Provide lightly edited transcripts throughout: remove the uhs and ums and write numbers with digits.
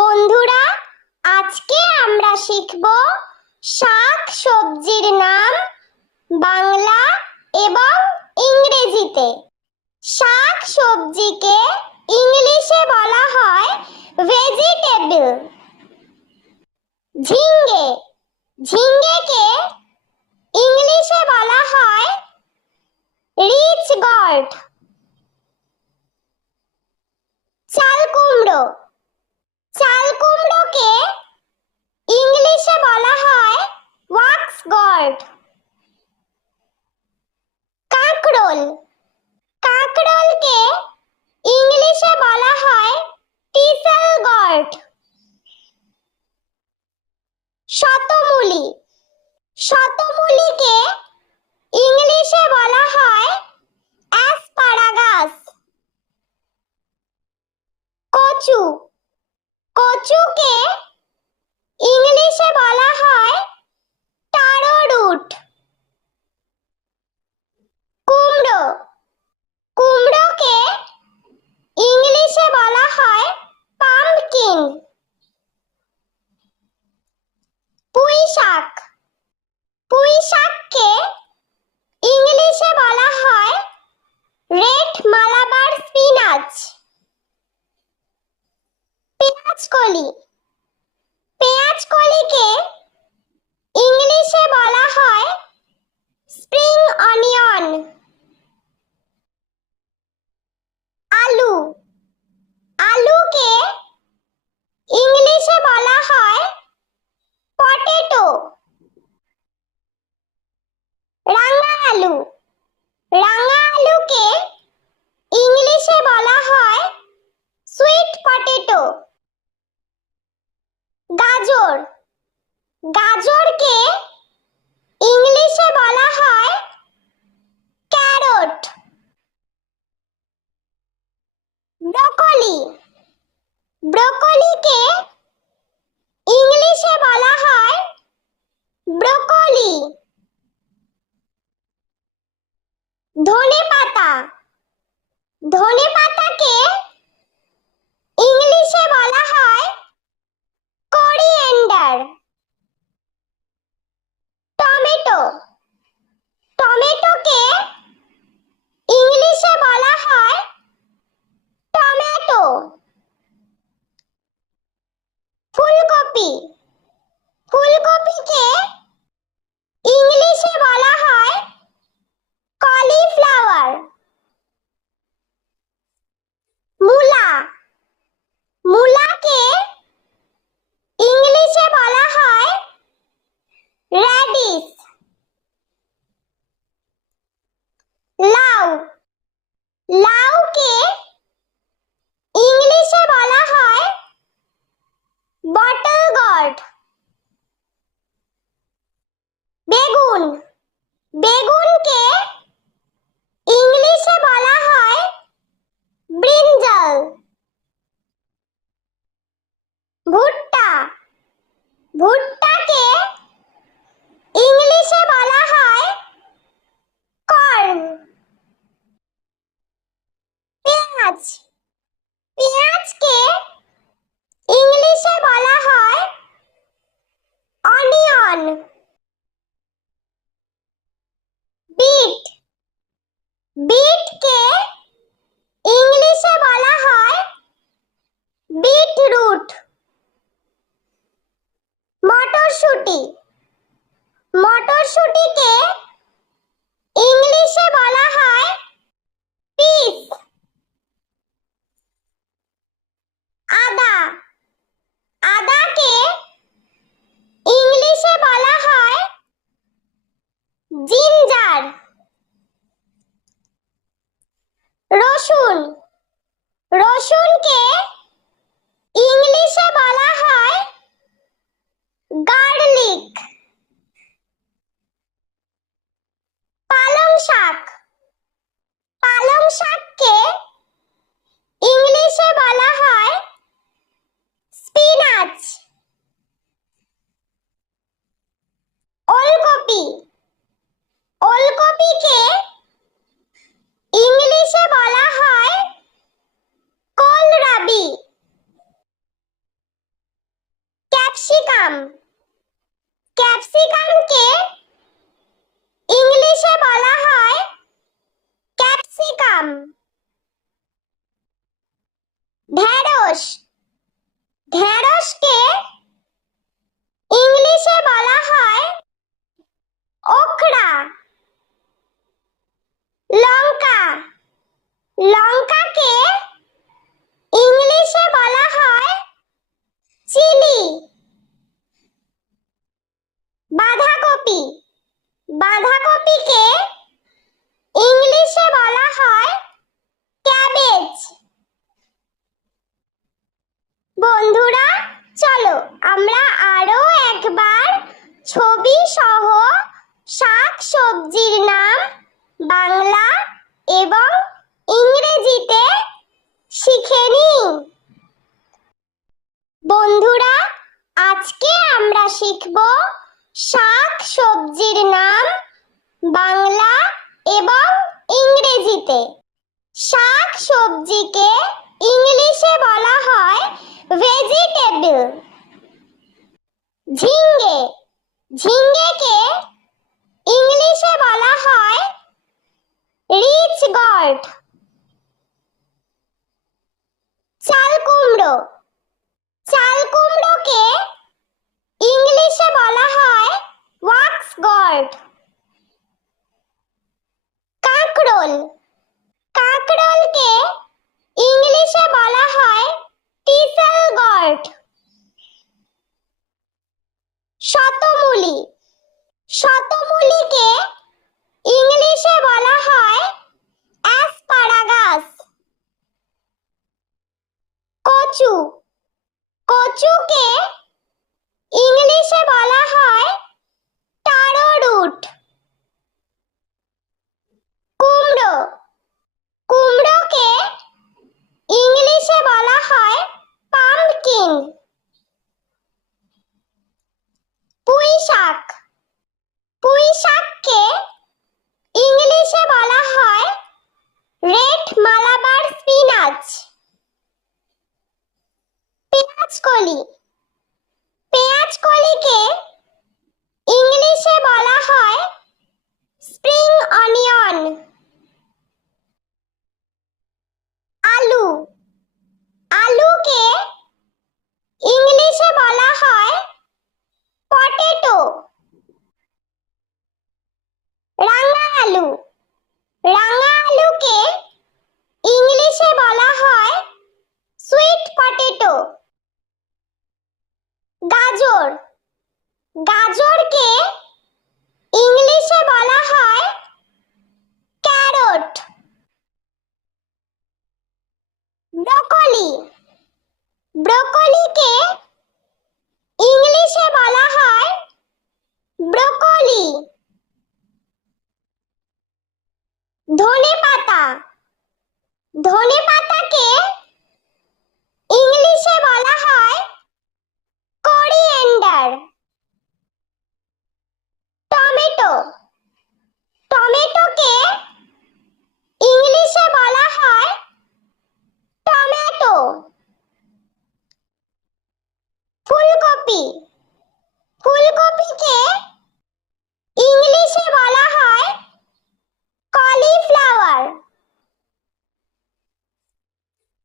বন্ধুরা, আজকে আমরা শিখব শাক সবজির নাম বাংলা এবং ইংরেজিতে। শাক সবজিকে ইংলিশে বলা হয় ভেজিটেবল। ঝিঙ্গে, ঝিঙ্গেকে ইংলিশে বলা হয় রিচ গর্ড। চাল কুমড়ো, চাল কুমড়োকে ইংলিশে বলা হয় ওয়াক্স গর্ড। কাঁকরোল, কাঁকরোলকে ইংলিশে বলা হয় টিসেল গর্ড। শতমূলি, শতমূলিকে ইংলিশে বলা হয় অ্যাসপারাগাস। কচু, কচুকে ইংলিশে বলা হয় টারো রুট। কুমড়ো, কুমড়োকে ইংলিশে বলা হয় পাম্পকিন। পুঁই শাক, পুঁই শাককে ইংলিশে বলা হয় রেড মালাবার স্পিনাচ। পেঁয়াজকলি, পেঁয়াজকলিকে ইংলিশে বলা হয় স্প্রিং অনিয়ন। আলু, আলুকে ইংলিশে বলা হয় পটেটো। রাঙা আলু, রাঙা আলুকে ইংলিশে বলা হয় সুইট পটেটো। গাজর, গাজরকে ইংলিশে বলা হয় ক্যারট। ব্রকলি, ব্রকলিকে ইংলিশে বলা হয় ব্রোকলি। ধনেপাতা, ধনেপাতাকে ইংলিশে বলা হয় কোরিয়েন্ডার। টমেটো, টমেটোকে ইংলিশে বলা হয় টমেটো। ফুলকপি, ফুলকপিকে ইংলিশে বলা হয় কলিফ্লাওয়ার। মূলা, মূলাকে ইংলিশে বলা হয় র্যাডিশ। লাউ, লাউকে ইংলিশে বলা হয় বটল গর্ড। বেগুন, বেগুনকে ইংলিশে বলা হয় ব্রিঞ্জাল। ভুট্টা, ভুট্টাকে ইংলিশে বলা হয় কর্ন। পেঁয়াজ, পেঁয়াজকে ইংলিশে বলা হয় অনিয়ন। বিট, বিটকে ইংলিশে বলা হয় বিটরুট। মটরশুঁটি, মটরশুঁটিকে ইংলিশে বলা হয় পিস। আদা, আদাকে ইংলিশে বলা হয় জিঞ্জার। রসুন, রসুনকে ইংলিশে বলা হয় গার্লিক। পালং শাক, পালং শাককে ইংলিশে বলা হয় স্পিনাচ। ওলকপি, ওলকপিকে ইংলিশে বলা হয় কোলরাবি। ঢেঁড়স। ঢেঁড়সকে ইংলিশে বলা হয় ওকরা। লঙ্কা। লঙ্কাকে ইংলিশে বলা হয় চিলি। বাঁধাকপি। বাঁধাকপিকে ইংলিশে বলা হয় ক্যাবেজ। বন্ধুরা, চলো আমরা আরো একবার ছবি সহ শাক সবজির নাম বাংলা এবং ইংরেজিতে শিখে নিই। বন্ধুরা, আজকে আমরা শিখব শাক সবজির নাম বাংলা এবং ইংরেজিতে। শাক সবজিকে ইংলিশে বলা হয় ভেজিটেবল। ঝিঙ্গে। ঝিঙ্গেকে ইংলিশে বলা হয় রিচ গর্ড। চাল কুমড়ো। চাল কুমড়োকে ইংলিশে বলা হয় ওয়াক্স গর্ড। কাঁকরোল। কাঁকরোলকে ইংলিশে বলা হয় টিসেল গর্ড। শতমূলি। শতমূলিকে ইংলিশে বলা হয় অ্যাসপারাগাস। কচু। কচুকে ইংলিশে বলা হয় টারো রুট। কুমড়ো। কুমড়োকে ইংলিশে বলা হয় পাম্পকিন। পুঁই শাক। পুঁই শাককে ইংলিশে বলা হয় রেড মালাবার স্পিনাচ। পেঁয়াজকলি। পেঁয়াজকলিকে ইংলিশে বলা হয় স্প্রিং অনিয়ন। আলু। আলুকে ইংলিশে বলা হয় পটেটো। রাঙা আলু। রাঙা আলুকে ইংলিশে বলা হয় সুইট পটেটো। গাজর। গাজরকে ইংলিশে বলা হয় ক্যারট। ব্রকলি। ব্রকলিকে ইংলিশে বলা হয় ব্রোকলি। ধনেপাতা। ধনেপাতাকে ইংলিশে বলা হয় কোরিয়েন্ডার। টমেটো। টমেটোকে ইংলিশে বলা হয় টমেটো। ফুলকপি। ফুলকপিকে ইংলিশে বলা হয় কলিফ্লাওয়ার।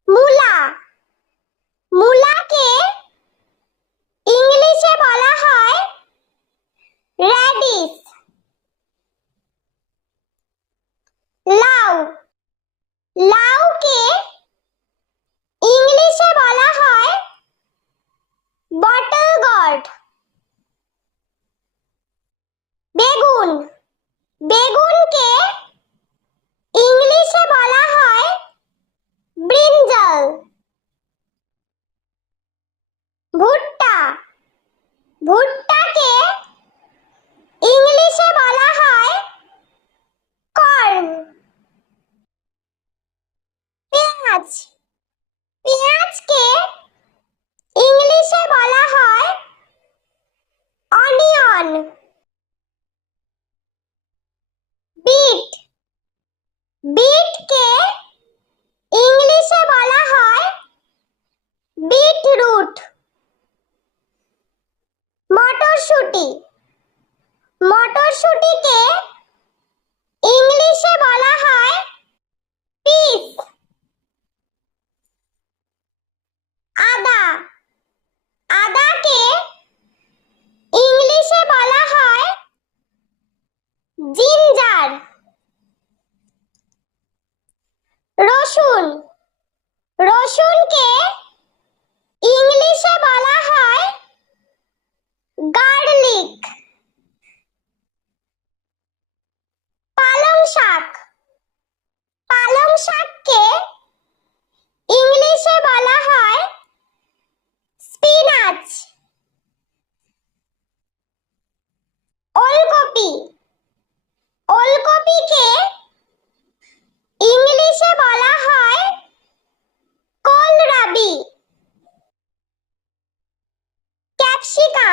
মূলা। মূলাকে ইংলিশে বলা হয় র্যাডিশ। লাউ। লাউকে ইংলিশে বলা হয় বটল গর্ড। বেগুন। বেগুনকে ইংলিশে বলা হয় ব্রিঞ্জাল। ভুট্টা। ভুট্টাকে ইংলিশে বলা হয় কর্ন। পেঁয়াজ। পেঁয়াজকে ইংলিশে বলা হয় অনিয়ন। বিট। বিটকে ইংলিশে বলা হয় বিটরুট। মটরশুঁটি। মটরশুঁটিকে ইংলিশে বলা হয় পিস।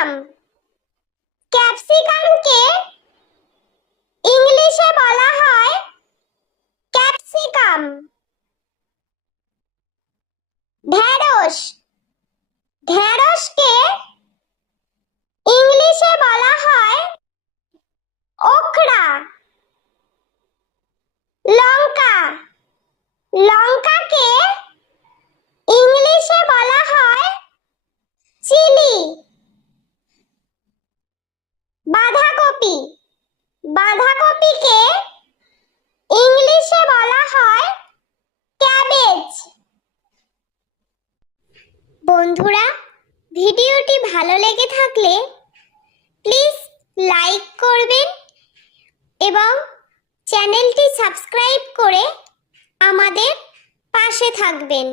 ক্যাপসিকাম ক্যাপসিকামকে ইংলিশে বলা হয় ক্যাপসিকাম। ঢেঁড়স ঢেঁড়সকে ইংলিশে বলা হয় ওকরা। লঙ্কা লঙ্কাকে ইংলিশে বলা হয় চিলি। বাঁধাকপি বাঁধাকপিকে ইংলিশে বলা হয় ক্যাবেজ। বন্ধুরা, ভিডিওটি ভালো লেগে থাকলে প্লিজ লাইক করবেন এবং চ্যানেলটি সাবস্ক্রাইব করে আমাদের পাশে থাকবেন।